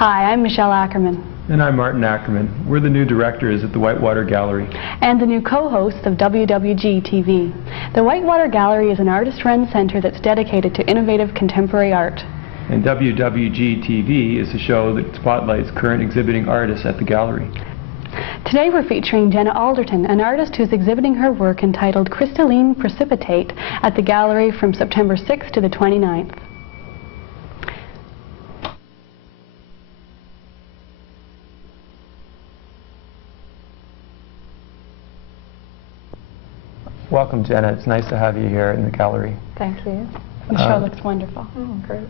Hi, I'm Michelle Ackerman. And I'm Martin Ackerman. We're the new directors at the Whitewater Gallery. And the new co-hosts of WWG TV. The Whitewater Gallery is an artist-run center that's dedicated to innovative contemporary art. And WWG TV is a show that spotlights current exhibiting artists at the gallery. Today we're featuring Jenna Alderton, an artist who's exhibiting her work entitled Crystalline Precipitate at the gallery from September 6th to the 29th. Welcome, Jenna. It's nice to have you here in the gallery. Thank you. The show looks wonderful. Oh, great.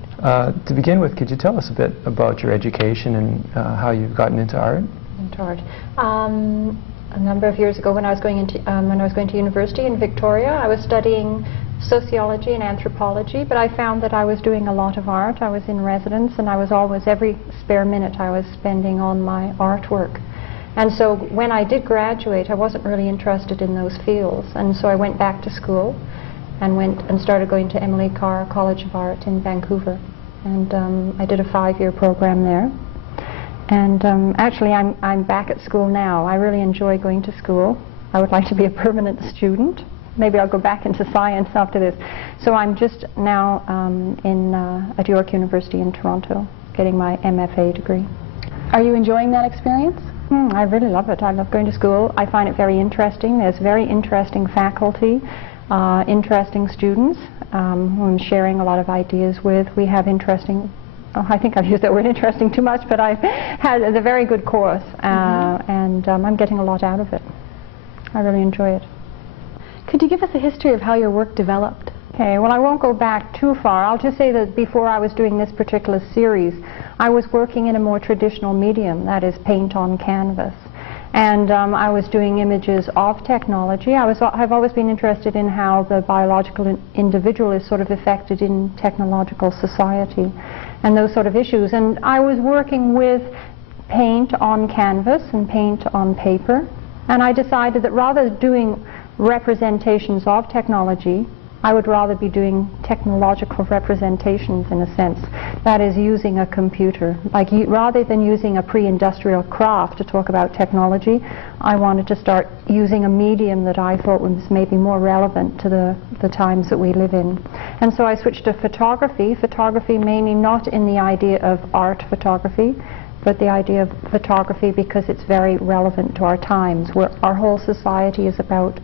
To begin with, could you tell us a bit about your education and how you've gotten into art? Into art. A number of years ago, when I was going to university in Victoria, I was studying sociology and anthropology, but I found that I was doing a lot of art. I was in residence, and I was always, every spare minute I was spending on my artwork. And so when I did graduate, I wasn't really interested in those fields, and so I went back to school and went and started going to Emily Carr College of Art in Vancouver, and I did a 5-year program there. And actually I'm back at school now. I really enjoy going to school. I would like to be a permanent student. Maybe I'll go back into science after this. So I'm just now at York University in Toronto, getting my MFA degree. Are you enjoying that experience? I really love it. I love going to school. I find it very interesting. There's very interesting faculty, interesting students who I'm sharing a lot of ideas with. We have interesting, I think I've used that word interesting too much, but I've had a very good course, and I'm getting a lot out of it. I really enjoy it. Could you give us a history of how your work developed? Okay, well, I won't go back too far. I'll just say that before I was doing this particular series, I was working in a more traditional medium, that is paint on canvas. And I was doing images of technology. I've always been interested in how the biological individual is sort of affected in technological society and those sort of issues. And I was working with paint on canvas and paint on paper. And I decided that rather than doing representations of technology, I would rather be doing technological representations, in a sense. That is, using a computer. Like, rather than using a pre-industrial craft to talk about technology, I wanted to start using a medium that I thought was maybe more relevant to the times that we live in. And so I switched to photography. Photography mainly not in the idea of art photography, but the idea of photography because it's very relevant to our times, where our whole society is about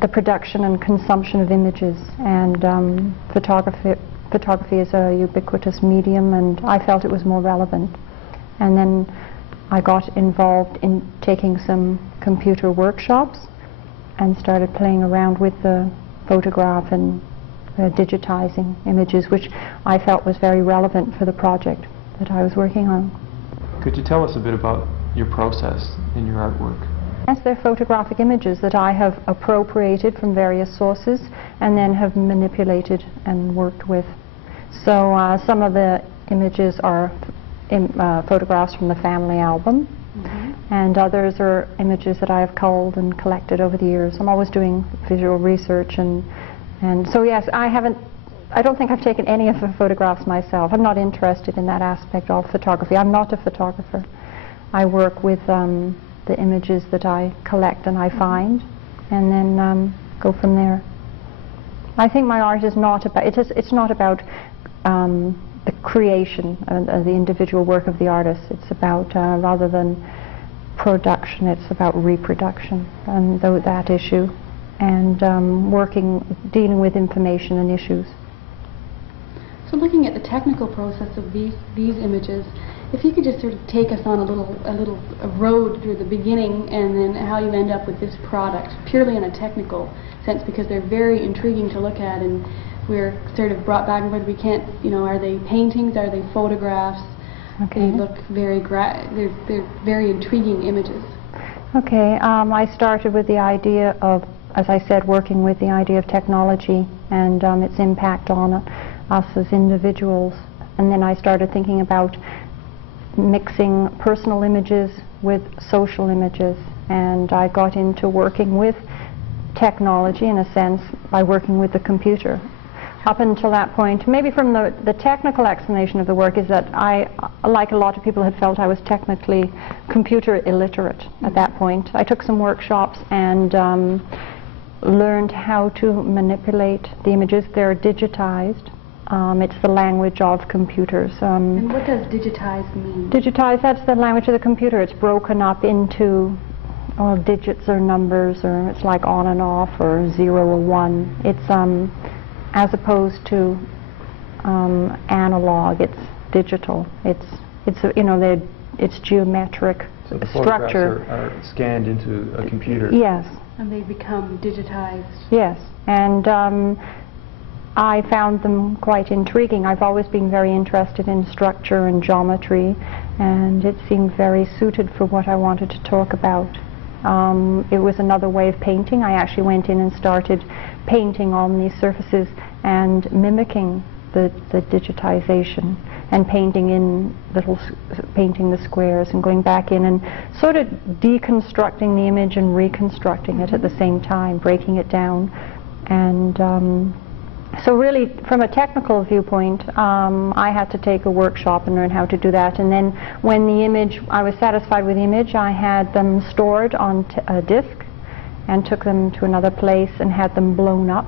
the production and consumption of images, and photography is a ubiquitous medium, and I felt it was more relevant. And then I got involved in taking some computer workshops and started playing around with the photograph and digitizing images, which I felt was very relevant for the project that I was working on. Could you tell us a bit about your process in your artwork? Yes, they're photographic images that I have appropriated from various sources and then have manipulated and worked with. So some of the images are photographs from the family album, and others are images that I have culled and collected over the years. I'm always doing visual research, and so yes, I don't think I've taken any of the photographs myself. I'm not interested in that aspect of photography. I'm not a photographer. I work with the images that I collect and I find, and then go from there. I think my art is not about, it's not about the creation of the individual work of the artist. It's about, rather than production, it's about reproduction, and that issue, and dealing with information and issues. So looking at the technical process of these images, if you could just sort of take us on a little road through the beginning and then how you end up with this product, purely in a technical sense, because they're very intriguing to look at, and we're sort of brought back and forth. We can't, are they paintings? Are they photographs? Okay. They look very they're very intriguing images. Okay. I started with the idea of, as I said, working with the idea of technology and its impact on us as individuals, and then I started thinking about mixing personal images with social images, and I got into working with technology in a sense by working with the computer. up until that point. Maybe from the technical explanation of the work is that I, like a lot of people, had felt I was technically computer illiterate at that point. I took some workshops and learned how to manipulate the images. They're digitized. It's the language of computers. And what does digitized mean? Digitized, that's the language of the computer. It's broken up into digits or numbers, or it's like on and off, or 0 or 1. It's as opposed to analog. It's digital. It's it's geometric So the structure. photographs are scanned into a computer. Yes. And they become digitized. Yes. And I found them quite intriguing. I've always been very interested in structure and geometry, and it seemed very suited for what I wanted to talk about. It was another way of painting. I actually went in and started painting on these surfaces and mimicking the digitization, and painting in painting the squares and going back in and sort of deconstructing the image and reconstructing it at the same time, breaking it down. And so really, from a technical viewpoint, I had to take a workshop and learn how to do that. And then when the image, I was satisfied with the image, I had them stored on a disc and took them to another place and had them blown up.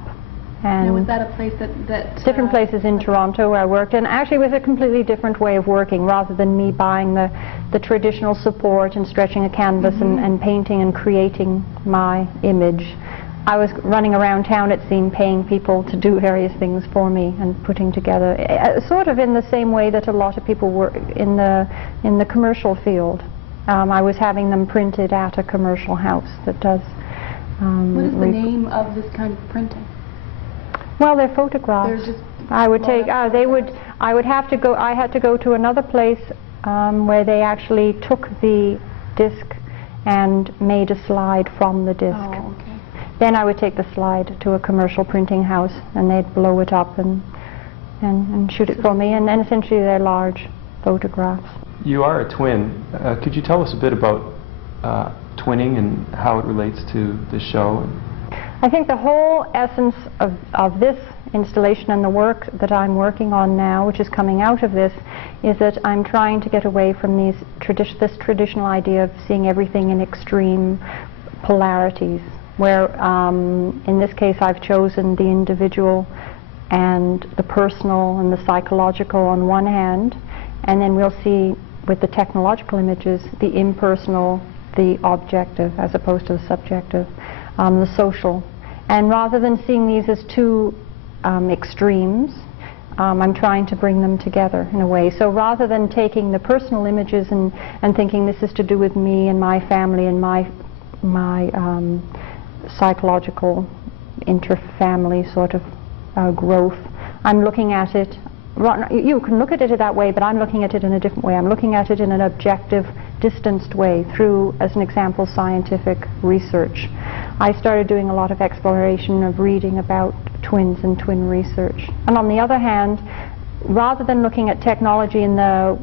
And now, was that a place that different places in Toronto where I worked, and actually it was a completely different way of working. Rather than me buying the traditional support and stretching a canvas and painting and creating my image, I was running around town, it seemed, paying people to do various things for me and putting together, sort of in the same way that a lot of people were in the commercial field. I was having them printed at a commercial house that does. What is the name of this kind of printing? Well, they're photographs. They're just I would take. I had to go to another place where they actually took the disc and made a slide from the disc. Oh, okay. Then I would take the slide to a commercial printing house, and they'd blow it up and shoot it for me, and then essentially they're large photographs. You are a twin. Could you tell us a bit about twinning and how it relates to the show? I think the whole essence of this installation and the work that I'm working on now, which is coming out of this, is that I'm trying to get away from this traditional idea of seeing everything in extreme polarities, where in this case I've chosen the individual and the personal and the psychological on one hand, and then we'll see with the technological images the impersonal, the objective as opposed to the subjective, the social. And rather than seeing these as two extremes, I'm trying to bring them together in a way. So rather than taking the personal images and thinking this is to do with me and my family and my psychological inter-family sort of growth, I'm looking at it, you can look at it that way, but I'm looking at it in a different way. I'm looking at it in an objective, distanced way through, as an example, scientific research. I started doing a lot of exploration of reading about twins and twin research. And on the other hand, rather than looking at technology in the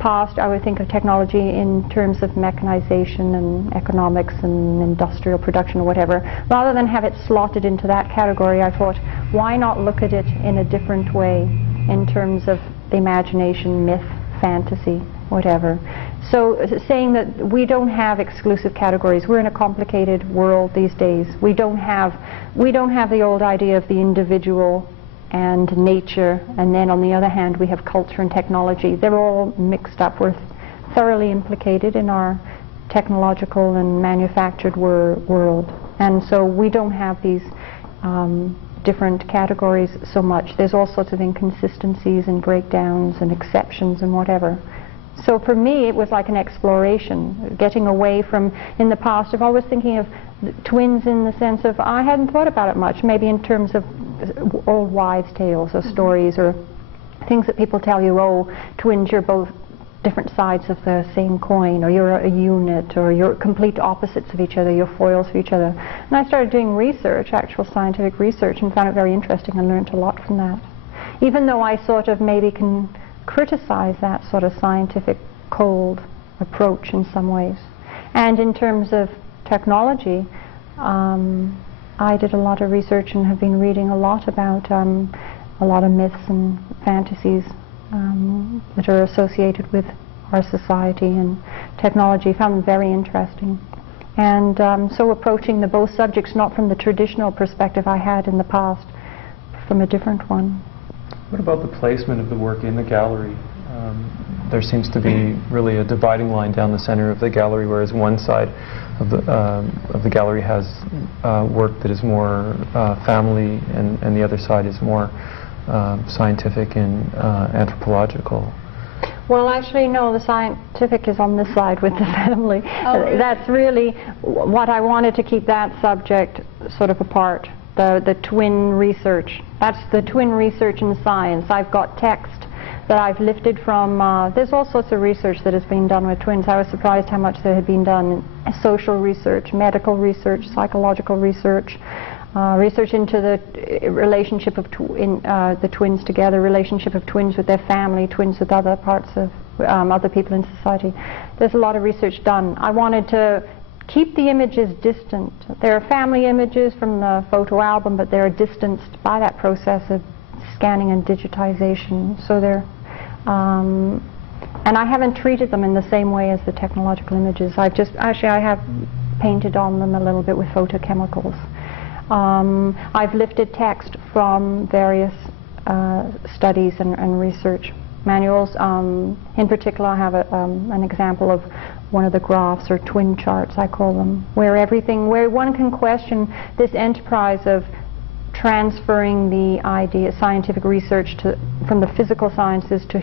past, I would think of technology in terms of mechanization and economics and industrial production or whatever. Rather than have it slotted into that category, I thought, why not look at it in a different way in terms of imagination, myth, fantasy, whatever. So saying that we don't have exclusive categories. We're in a complicated world these days. We don't have the old idea of the individual and nature, and then on the other hand we have culture and technology. They're all mixed up. We're thoroughly implicated in our technological and manufactured world, and so we don't have these different categories so much. There's all sorts of inconsistencies and breakdowns and exceptions and whatever. So for me it was like an exploration, getting away from, in the past I've always thinking of twins in the sense of, I hadn't thought about it much, maybe in terms of old wives' tales or stories or things that people tell you, oh, twins, you're both different sides of the same coin, or you're a unit, or you're complete opposites of each other, you're foils for each other. And I started doing research, actual scientific research, and found it very interesting and learned a lot from that. Even though I sort of maybe can criticize that sort of scientific cold approach in some ways. And in terms of technology, I did a lot of research and have been reading a lot about a lot of myths and fantasies that are associated with our society and technology. Found them very interesting. And so approaching both subjects not from the traditional perspective I had in the past, from a different one. What about the placement of the work in the gallery? There seems to be really a dividing line down the center of the gallery, whereas one side of the gallery has work that is more family, and the other side is more scientific and anthropological. Well, actually, no, the scientific is on this side with the family. Oh, really? That's really what I wanted to keep that subject sort of apart, the twin research. That's the twin research in science. I've got text that I've lifted from, there's all sorts of research that has been done with twins. I was surprised how much there had been done. Social research, medical research, psychological research, research into the relationship of the twins together, relationship of twins with their family, twins with other parts of other people in society. There's a lot of research done. I wanted to keep the images distant. There are family images from the photo album, but they're distanced by that process of scanning and digitization. So they're, and I haven't treated them in the same way as the technological images. I have painted on them a little bit with photochemicals. I've lifted text from various studies and research manuals. In particular, I have an example of one of the graphs, or twin charts I call them, where one can question this enterprise of transferring the idea, scientific research from the physical sciences to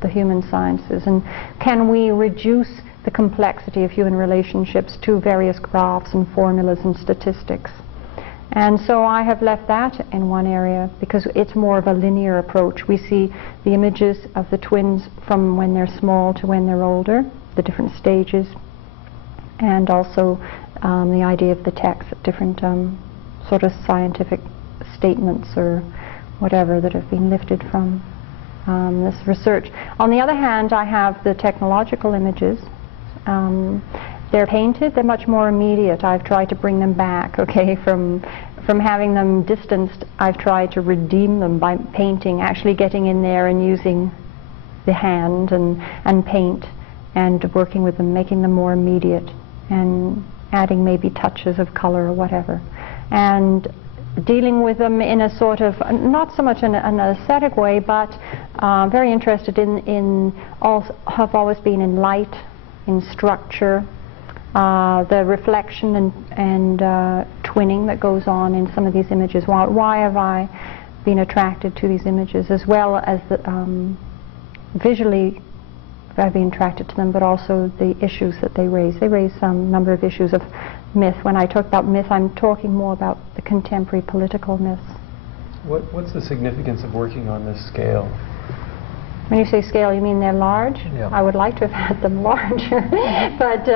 the human sciences, and can we reduce the complexity of human relationships to various graphs and formulas and statistics. And so I have left that in one area because it's more of a linear approach. We see the images of the twins from when they're small to when they're older, the different stages, and also the idea of the text, different sort of scientific statements or whatever that have been lifted from this research. On the other hand, I have the technological images. They're painted, they're much more immediate. I've tried to bring them back, okay, from having them distanced. I've tried to redeem them by painting, actually getting in there and using the hand and paint and working with them, making them more immediate and adding maybe touches of color or whatever. And dealing with them in a sort of, not so much in an aesthetic way, but very interested have always been in light, in structure, the reflection and twinning that goes on in some of these images. Why have I been attracted to these images, as well as visually I've been attracted to them, but also the issues that they raise. They raise some number of issues of myth. When I talk about myth, I'm talking more about the contemporary political myths. What's the significance of working on this scale? When you say scale, you mean they're large? Yeah. I would like to have had them larger. But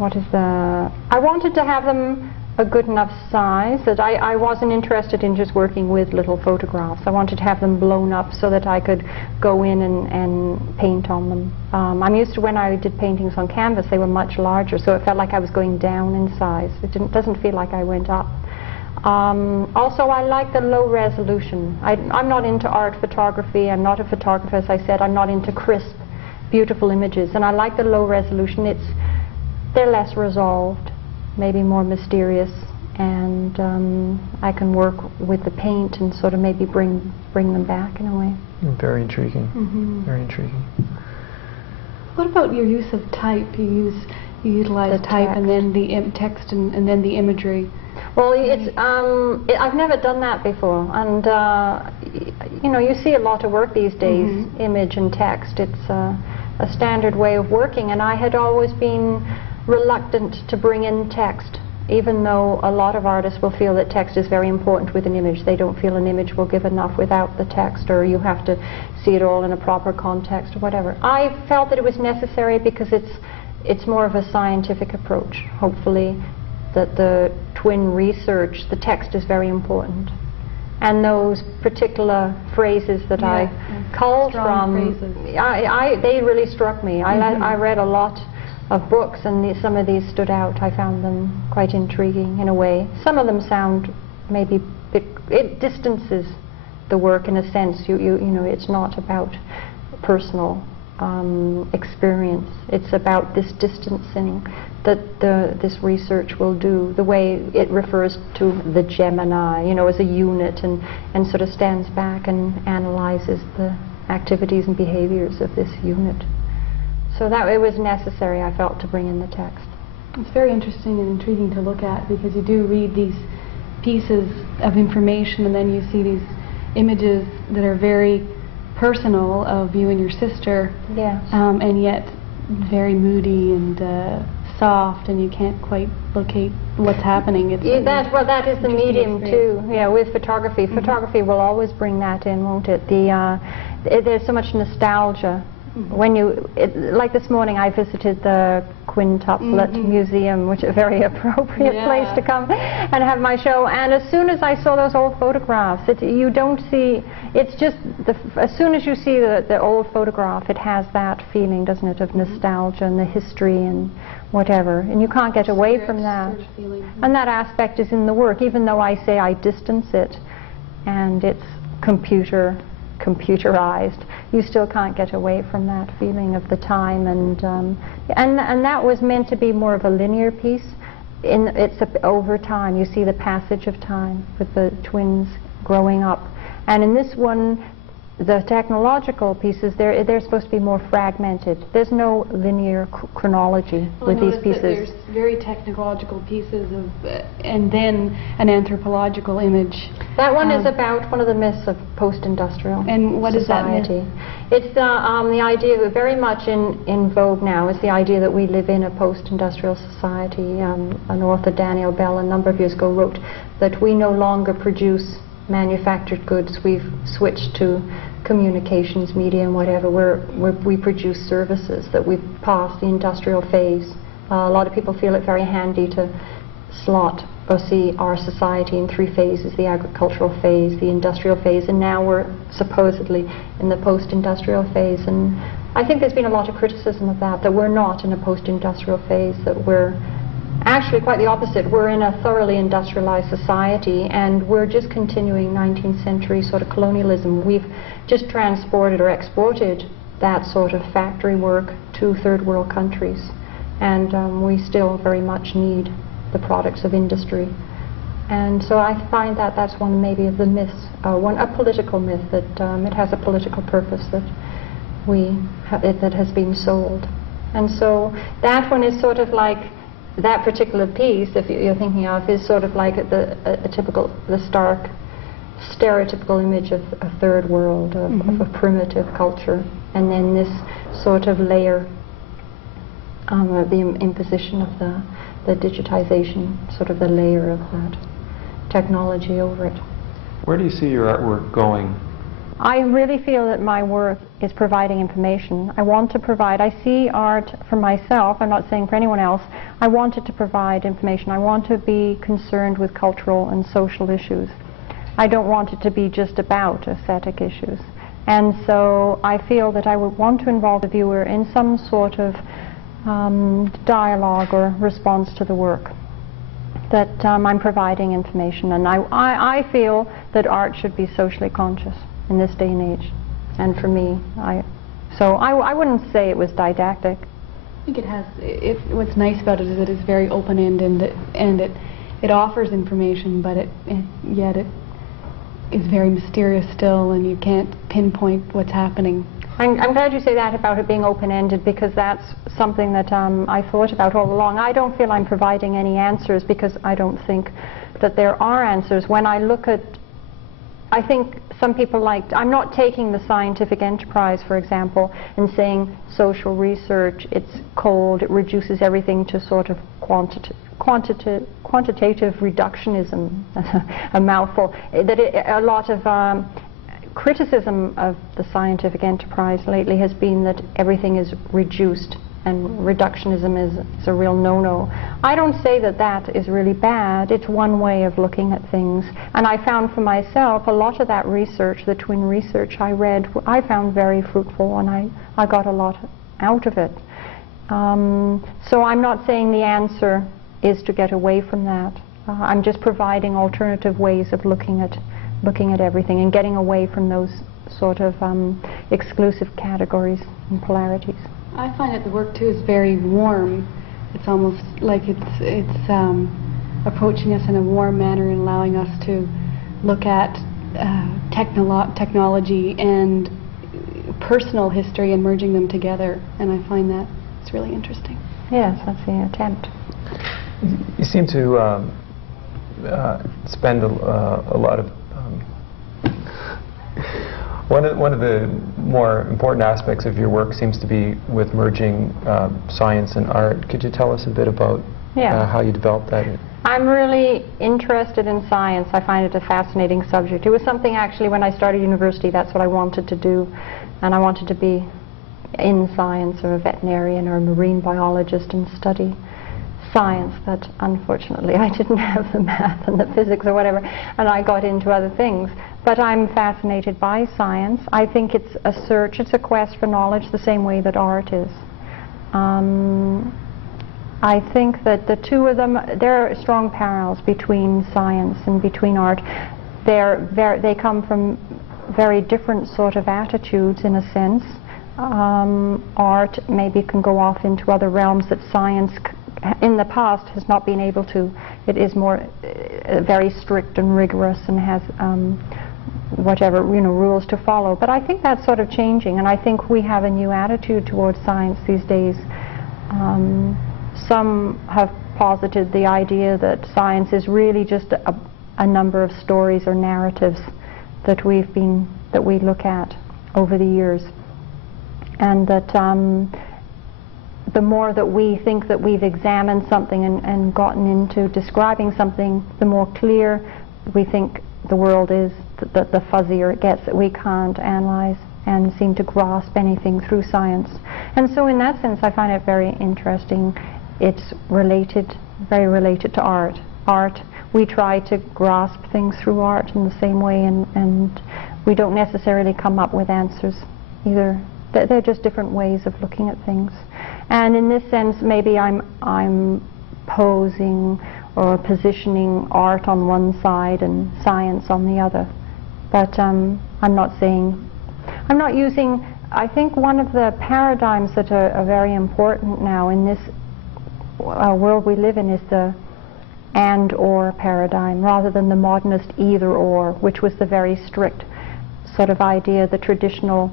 I wanted to have them a good enough size that I wasn't interested in just working with little photographs. I wanted to have them blown up so that I could go in and paint on them. I'm used to when I did paintings on canvas, they were much larger, so it felt like I was going down in size. It doesn't feel like I went up. Also, I like the low resolution. I'm not into art photography. I'm not a photographer, as I said. I'm not into crisp, beautiful images. And I like the low resolution. They're less resolved, maybe more mysterious, and I can work with the paint and sort of maybe bring them back in a way. Very intriguing. Mm-hmm. Very intriguing. What about your use of type? You utilize type and then the text and then the imagery. Well, I've never done that before, and you know, you see a lot of work these days, Mm-hmm. image and text. It's a standard way of working, and I had always been reluctant to bring in text, even though a lot of artists will feel that text is very important with an image. They don't feel an image will give enough without the text, or you have to see it all in a proper context or whatever. I felt that it was necessary because it's more of a scientific approach, hopefully, that the twin research, the text is very important. And those particular phrases that I culled from, they really struck me. I read a lot of books, and some of these stood out. I found them quite intriguing in a way. Some of them sound maybe a bit it distances the work in a sense. You know, it's not about personal experience. It's about this distancing that this research will do, the way it refers to the Gemini, you know, as a unit, and sort of stands back and analyzes the activities and behaviors of this unit. So that it was necessary, I felt, to bring in the text. It's very interesting and intriguing to look at, because you do read these pieces of information and then you see these images that are very personal of you and your sister, Yes. And yet very moody and soft, and you can't quite locate what's happening. It's that is the medium too. Yeah, with photography. Mm-hmm. Photography will always bring that in, won't it? There's so much nostalgia. Mm-hmm. When like this morning, I visited the Quintuplet Museum, which is a very appropriate place to come and have my show. And as soon as I saw those old photographs, you don't see. It's just as soon as you see the old photograph, it has that feeling, doesn't it, of nostalgia and the history and whatever. And you can't get away from that. And that aspect is in the work, even though I say I distance it, and it's computerized. You still can't get away from that feeling of the time, and that was meant to be more of a linear piece. It's over time. You see the passage of time with the twins growing up, and in this one, the technological pieces, they're supposed to be more fragmented. There's no linear chronology with these pieces. There's very technological pieces of, and then an anthropological image. That one is about one of the myths of post-industrial society. And what is that myth? It's the idea that very much in vogue now is the idea that we live in a post-industrial society. An author, Daniel Bell, a number of years ago wrote that we no longer produce manufactured goods. We've switched to communications, media, and whatever. We produce services, that we've passed the industrial phase. A lot of people feel it very handy to slot or see our society in 3 phases: the agricultural phase, the industrial phase, and now we're supposedly in the post-industrial phase. And I think there's been a lot of criticism of that we're not in a post-industrial phase, that we're actually quite the opposite. We're in a thoroughly industrialized society, and we're just continuing 19th century sort of colonialism. We've just transported or exported that sort of factory work to third world countries, and we still very much need the products of industry. And so I find that that's one maybe of the myths, a political myth, that it has a political purpose, that that has been sold. And so that one is sort of like, that particular piece, if you're thinking of, is sort of like the stark, stereotypical image of a third world, of a primitive culture, and then this sort of layer, the imposition of the digitization, sort of the layer of that technology over it. Where do you see your artwork going? I really feel that my work is providing information. I want to provide, I see art for myself, I'm not saying for anyone else, I want it to provide information. I want to be concerned with cultural and social issues. I don't want it to be just about aesthetic issues. And so I feel that I would want to involve the viewer in some sort of dialogue or response to the work, that I'm providing information. And I feel that art should be socially conscious in this day and age, and for me, I wouldn't say it was didactic. I think it has. What's nice about it is that it's very open-ended, and it offers information, but yet it is very mysterious still, and you can't pinpoint what's happening. I'm glad you say that about it being open-ended, because that's something that I thought about all along. I don't feel I'm providing any answers, because I don't think that there are answers. When I look at, I think some people I'm not taking the scientific enterprise, for example, and saying social research, it's cold, it reduces everything to sort of quantitative reductionism, a mouthful. A lot of criticism of the scientific enterprise lately has been that everything is reduced, and reductionism is a real no-no. I don't say that that is really bad. It's one way of looking at things. And I found for myself a lot of that research, the twin research I read, I found very fruitful, and I got a lot out of it. So I'm not saying the answer is to get away from that. I'm just providing alternative ways of looking at looking at everything and getting away from those sort of exclusive categories and polarities. I find that the work too is very warm. It's almost like it's approaching us in a warm manner and allowing us to look at technology and personal history and merging them together, and I find that it's really interesting. Yes, that's the attempt. You seem to spend a lot of one of the more important aspects of your work seems to be with merging science and art. Could you tell us a bit about how you developed that? I'm really interested in science. I find it a fascinating subject. It was something actually when I started university, that's what I wanted to do, and I wanted to be in science or a veterinarian or a marine biologist and study science, but unfortunately I didn't have the math and the physics or whatever, and I got into other things. But I'm fascinated by science. I think it's a search, it's a quest for knowledge the same way that art is. I think that the two of them, there are strong parallels between science and between art. They come from very different sort of attitudes in a sense. Art maybe can go off into other realms that science in the past has not been able to. It is more very strict and rigorous and has whatever rules to follow. But I think that's sort of changing, and I think we have a new attitude towards science these days. Some have posited the idea that science is really just a number of stories or narratives that we look at over the years, and that the more that we think that we've examined something and gotten into describing something, the more clear we think the world is, the fuzzier it gets, that we can't analyze and seem to grasp anything through science. And so in that sense I find it very interesting. It's related, very related to art. Art, we try to grasp things through art in the same way, and we don't necessarily come up with answers either. They're just different ways of looking at things. And in this sense, maybe I'm posing or positioning art on one side and science on the other. But I'm not using, I think one of the paradigms that are very important now in this world we live in is the and/or paradigm, rather than the modernist either/or, which was the very strict sort of idea, the traditional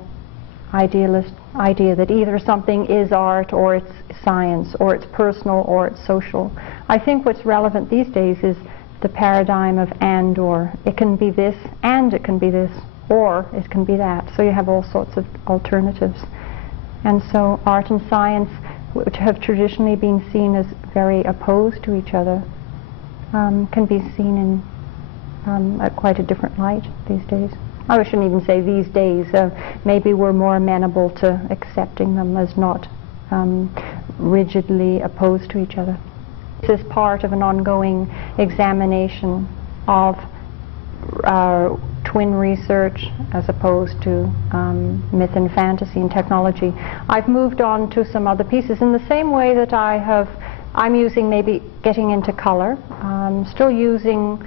idealist idea that either something is art or it's science or it's personal or it's social. I think what's relevant these days is the paradigm of and/or. It can be this and it can be this, or it can be that. So you have all sorts of alternatives. And so art and science, which have traditionally been seen as very opposed to each other, can be seen in quite a different light these days. I shouldn't even say these days. Maybe we're more amenable to accepting them as not rigidly opposed to each other. This is part of an ongoing examination of twin research as opposed to myth and fantasy and technology. I've moved on to some other pieces in the same way that I'm using, maybe getting into color, still using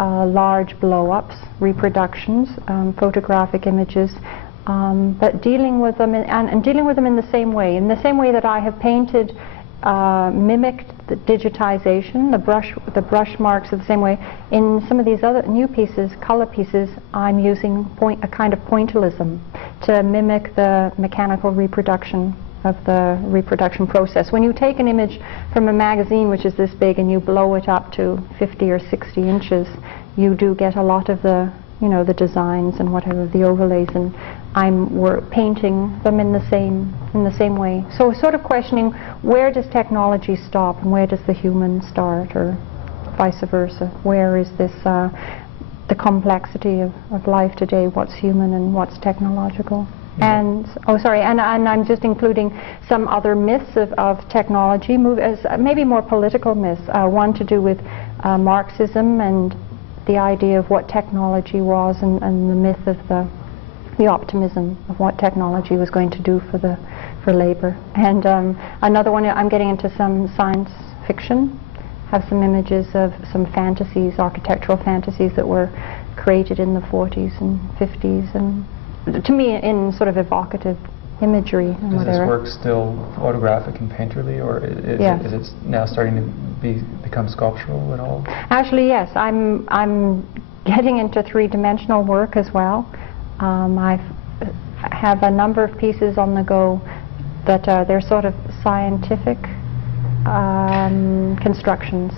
large blow-ups, reproductions, photographic images, but dealing with them and dealing with them in the same way that I have painted, mimicked the digitization, the brush marks are the same way. In some of these other new pieces, color pieces, I'm using a kind of pointillism to mimic the mechanical reproduction of the reproduction process. When you take an image from a magazine which is this big and you blow it up to 50 or 60 inches, you do get a lot of the the designs and whatever, the overlays, and I'm painting them in the same way. So sort of questioning, where does technology stop and where does the human start, or vice versa? Where is this the complexity of life today? What's human and what's technological? And and I'm just including some other myths of technology, maybe more political myths. One to do with Marxism and the idea of what technology was, and the myth of the optimism of what technology was going to do for labor. And another one, I'm getting into some science fiction, have some images of some fantasies, architectural fantasies that were created in the 40s and 50s, and to me in sort of evocative imagery and Is whatever. this work still photographic and painterly, or Yes. is it now starting to become sculptural at all? Actually, yes. I'm getting into three-dimensional work as well. I have a number of pieces on the go that they're sort of scientific constructions.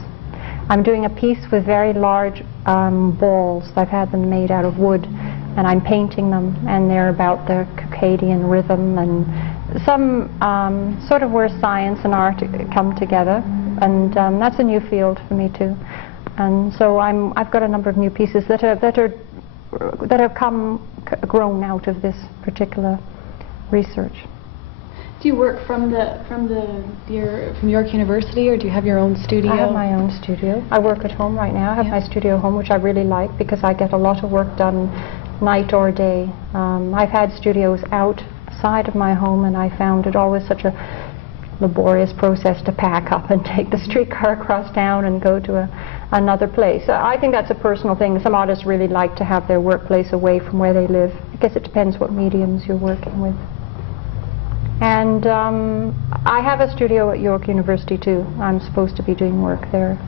I'm doing a piece with very large balls. I've had them made out of wood, and I'm painting them, and they're about the circadian rhythm and some sort of where science and art come together, and that's a new field for me too. And so I've got a number of new pieces that have grown out of this particular research. Do you work from York University, or do you have your own studio? I have my own studio. I work at home right now. I have my studio home, which I really like because I get a lot of work done night or day. I've had studios outside of my home, and I found it always such a laborious process to pack up and take the streetcar across town and go to another place. I think that's a personal thing. Some artists really like to have their workplace away from where they live. I guess it depends what mediums you're working with. And I have a studio at York University too. I'm supposed to be doing work there.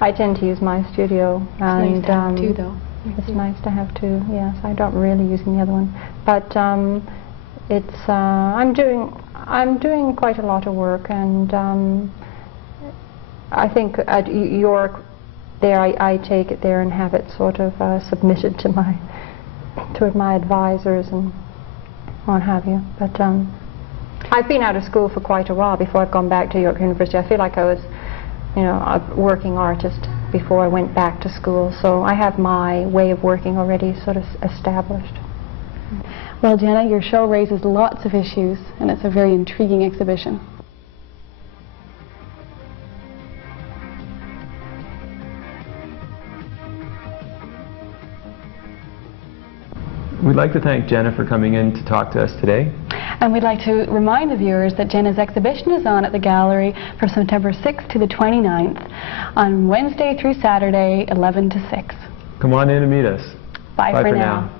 I tend to use my studio. It's nice to have two, though. It's nice to have two, yes. I don't really use the other one. But I'm doing quite a lot of work, and I think at York, there I take it there and have it sort of submitted to my advisors and what have you. But I've been out of school for quite a while before I've gone back to York University. I feel like I was, a working artist before I went back to school. So I have my way of working already sort of established. Well, Jenna, your show raises lots of issues, and it's a very intriguing exhibition. We'd like to thank Jenna for coming in to talk to us today. And we'd like to remind the viewers that Jenna's exhibition is on at the gallery from September 6th to the 29th on Wednesday through Saturday, 11 to 6. Come on in and meet us. Bye for now.